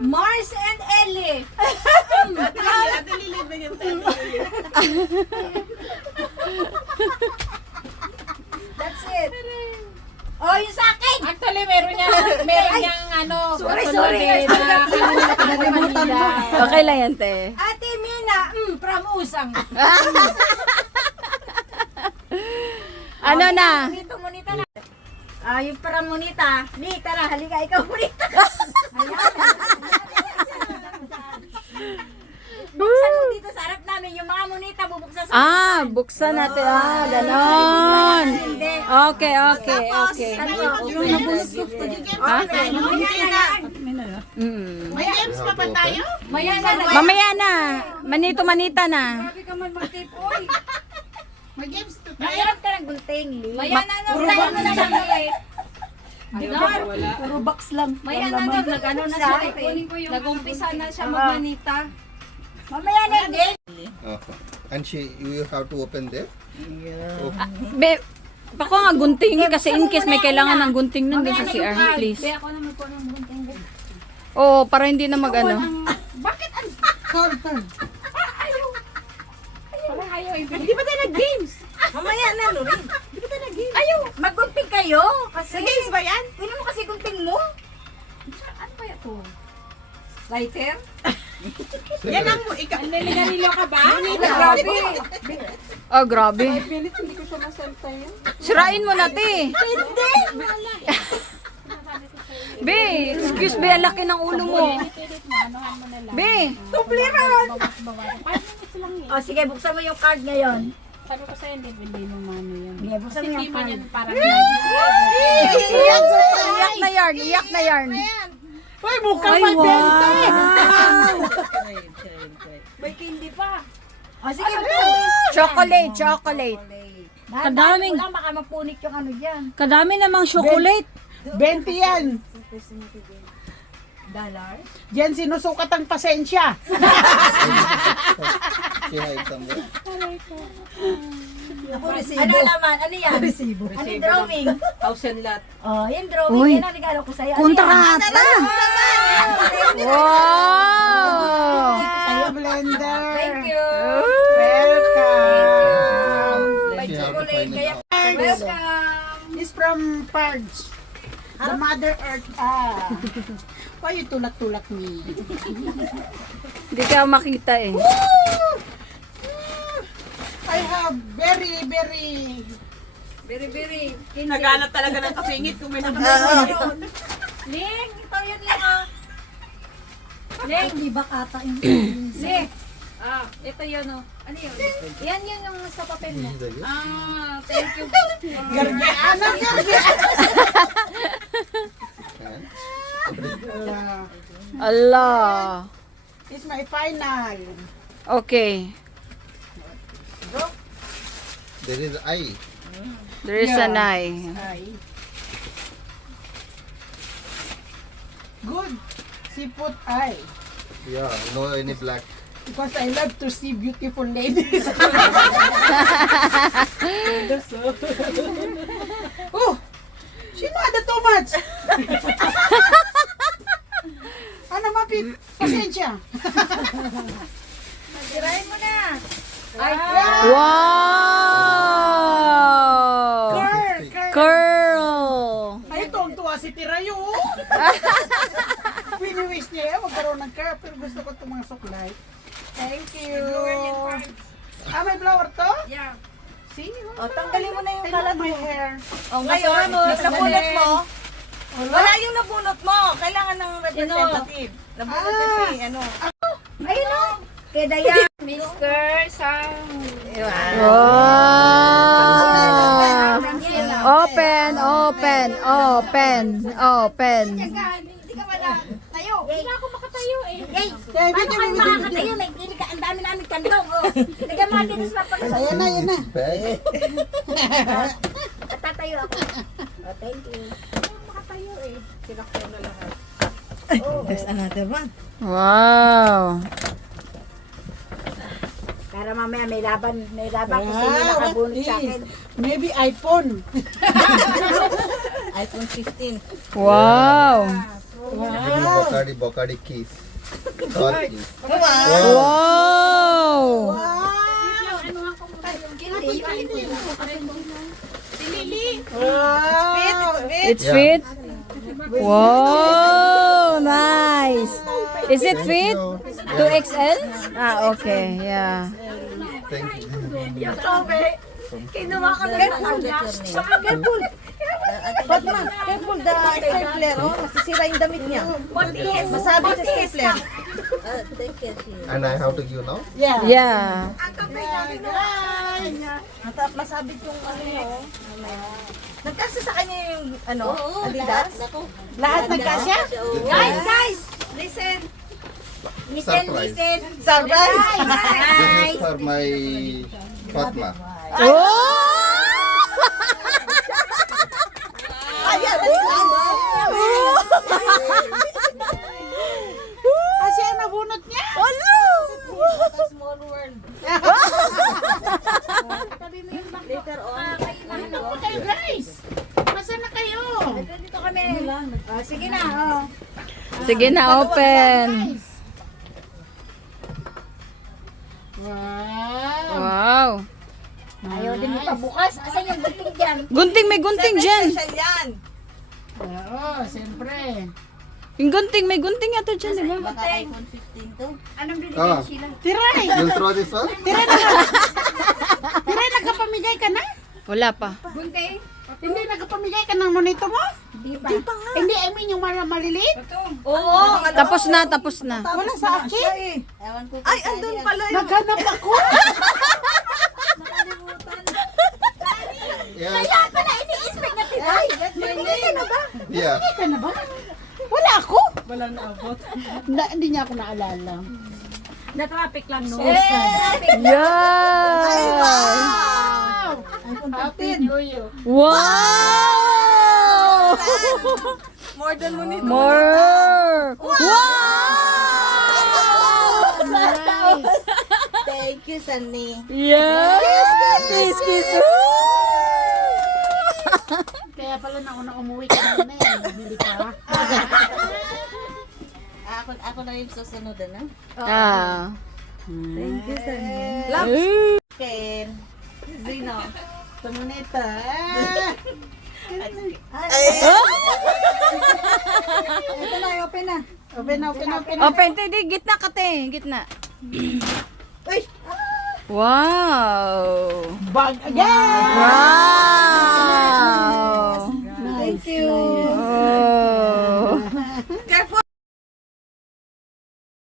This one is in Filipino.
Mars and Ellie. Ate Lilid na yung That's it. Oh, yung sa akin. Actually, meron niyang ano, Sorry. Okay lang yan, te. Ate Mina, from Usang. Ano na? Monita na. Yung para monita. Ni, tara, halika, ikaw monita. Buksan mo dito sa harap namin. Yung mga monita, bubuksan sa Buksan natin. Ganon. Hindi. Okay. Yung nabulot ko. May games pa ba tayo? Mamaya na. Manita na. Grabe ka man mag-tipoy. May games to tayo? Mayroon ka ng gunting, Lee. Maya na no, Ulayan mo na lang, Lee. Puro box lang. Maya na no, nag-ano na siya. Nag-umpisa na siya magmanita. Mamaya na yung game. And you have to open there. Be, bako nga gunting kasi in case may kailangan ng gunting nun doon sa CR, please. Kaya ako naman po ng gunting. Oo, para hindi na mag-ano. Bakit ang... Hindi ba tayo nag-games? Mamaya na, Lorin. Hindi ka na game. Ayaw, maggunting kayo. Kasi, Games ba yan? kunin mo kasi gunting mo. Ano kaya to? Lighter? Yan ang ikaw. Niligarilyo ka ba? Grabe. Oh, grabe. Pilit, hindi ko siya masalta yun. Sirain mo na, te. Hindi. Be, excuse be, ang laki ng ulo mo. Pilit mo, anuhan mo na lang. Be, Tupliran. Bawas-bawas. 5 minutes lang yan. O, sige, buksan mo yung card ngayon. Sabi ko sa'yo, hindi mo mano yan. Sige, buksan mo Hindi yung mo card. yan parang live. iyak na yarn. Uy, mukhang Ay, may wow. May candy pa. O, sige, Chocolate. Kadaming. Wala, baka mapunit yung ano dyan. Kadami namang chocolate. 20 yan. Dollars? Diyan sinusukat ang pasensya. She hide somewhere. Ano naman? Ano yan? Resibo. Ano yung drawing? 1,000 lot. Oh, yung drawing. Uy. Yan ang regalo ko sa'yo. Kontrata. Wow. Sa'yo, Blender. Thank you. Welcome. May She have to chocolate. find Kaya, it out. welcome. It's from Parge. The Mother Earth. Why you tulak-tulak me? Hindi ka makita eh. I have very Biri-biri. Naghanap talaga ng kasingit kung may nakasingit. Ling, ito yun lang ah. Ling, di ba kata yung Ling. Ito yun oh. Ano yun? Yan yun yung sa papel mo. Thank you. Gargyaan ang gargyaan. Allah. It's my final. Okay. There is eye. There is an eye. Good. Siput eye. Yeah, no any black. Because I love to see beautiful ladies. Oh, sino ada too much? Ano mapit? Pasensya. Sirain mo na. Wow. Curl. Ay, tuwang-tuwa si Tirayo. Wini-wish niya magkaroon ng curl, pero gusto ko itong mga suklay. Thank you. May blower to? Yeah. See? O, tanggalin mo na yung I kalat love my mo. hair. O, ngayon, nabunot mo. Wala yung nabunot mo. Kailangan ng representative. Nabunot siya si, ano. Ayun o. Kaya Dayan. Mr. Sang. Wow. Open. Hindi ka wala. Tayo. Hindi ako makatayo eh. Yay! Paano kayo makakatayo? Nagdilig ka. Ang dami namin kandong. Oh. Lagyan mga dinis mapagod. Ayan na. Tatayo ako. Oh, thank you. Makatayo eh. Sinakto na lahat. There's another one. Wow. Para mamaya may laban kung sino nakabunot sa akin. Maybe iPhone. iPhone 15. Wow. Give me Bacardi kiss. Car kiss. Wow! It's Yeah. fit? Wow! Nice! Is it fit? 2XL? Ah, okay. Yeah. Thank you. Careful. Batman, careful the stapler. Oh, masisira yung damit niya. Masabi sa stapler. And I have to give now? Yeah. Yeah. Masabit yung ano niya. Nagkasya sa kanya yung ano, Adidas? Lahat nagkasya? Guys! Listen! Surprise. Surprise! This is for my Fatma. Oh! Kasi ang nabunot niya. Small world. Later on. Kayo guys. Masa na kayo? Dito kami. Sige na. Sige na, open. Wow. Wow. Ayaw din ipabukas. Asan yung gunting dyan? Gunting, may gunting dyan. Special yan. Oo, siyempre. Yung gunting, may gunting ata dyan, di ba? Baka iPhone 15 to. Ah, Tiray. you'll throw this one? Tiray, nagkapamigay ka na? Wala pa. Hindi, nagkapamigay ka ng monito mo? Hindi pa. Hindi, I mean yung maliliit? Oo. Tapos na, tapos na. Wala sa akin. Ay, andun pala yung... Naghanap ako. Yeah. pala ini-expect natin. Ay, hindi na ba? Yeah. Ka na ba? Wala ako. Wala na abot. Hindi niya ako naalala. Yeah! Happy New Year. Wow! More than money. More! Wow! Nice. Thank you, Sunny. Yeah! Kiss, kiss. Kaya pala nauna umuwi ka na yan. Hindi pa. Ako na yung susunod, ano? Ah. Thank you, Sunny. Ooh. Ken. Zino. Tumunita. Ito na, open na. Open, open, open. Open, hindi, gitna ka te, gitna. Uy! Wow! Bag again. Wow!